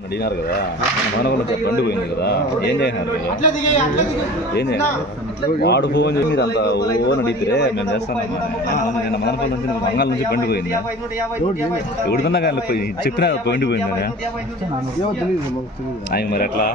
అడిగినారు కదా మనకు బండి పోయింది కదా ఏం చేసినారు ఏం చేయాలి వాడు ఫోన్ చేసి మీరు అంత ఓన్ అడిగితే మేము చేస్తాను నేను మనపల్లి నుంచి మంగళ నుంచి బండి పోయింది ఎవరికన్నా కానీ చెప్పినా బండి పోయిందని ఆయన మరి ఎట్లా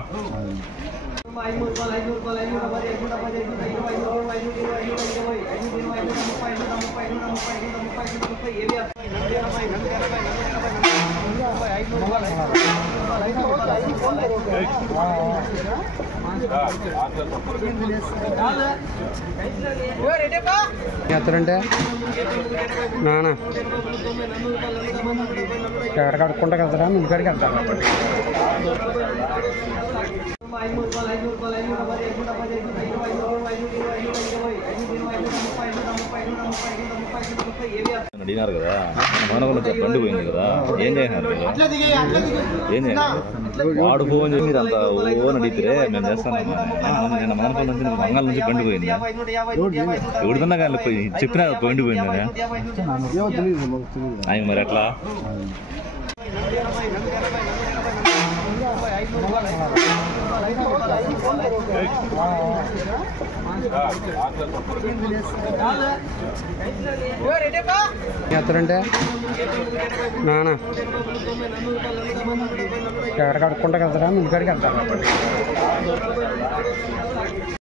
ఎత్తడంటే నానా ఎక్కడ కడుక్కుంటా వెళ్తాడా ముందు కాడికి వెళ్తాడు అడిగినారు కదా మనకు బండి పోయింది కదా ఏం చేసినారు ఏం చేయాలి వాడు ఫోన్ చేసి మీరు అంత ఓన్ అడిగితే మేము చేస్తాను నేను మనపల్లి నుంచి మంగళ నుంచి బండి పోయింది ఎవరికన్నా కానీ చెప్పినా బండి పోయిందని ఆయన మరి ఎట్లా ఎత్తడంటే నానా ఎక్కడ కడుక్కుంటా వెళ్తాడా ముందు కాడికి వెళ్తాడు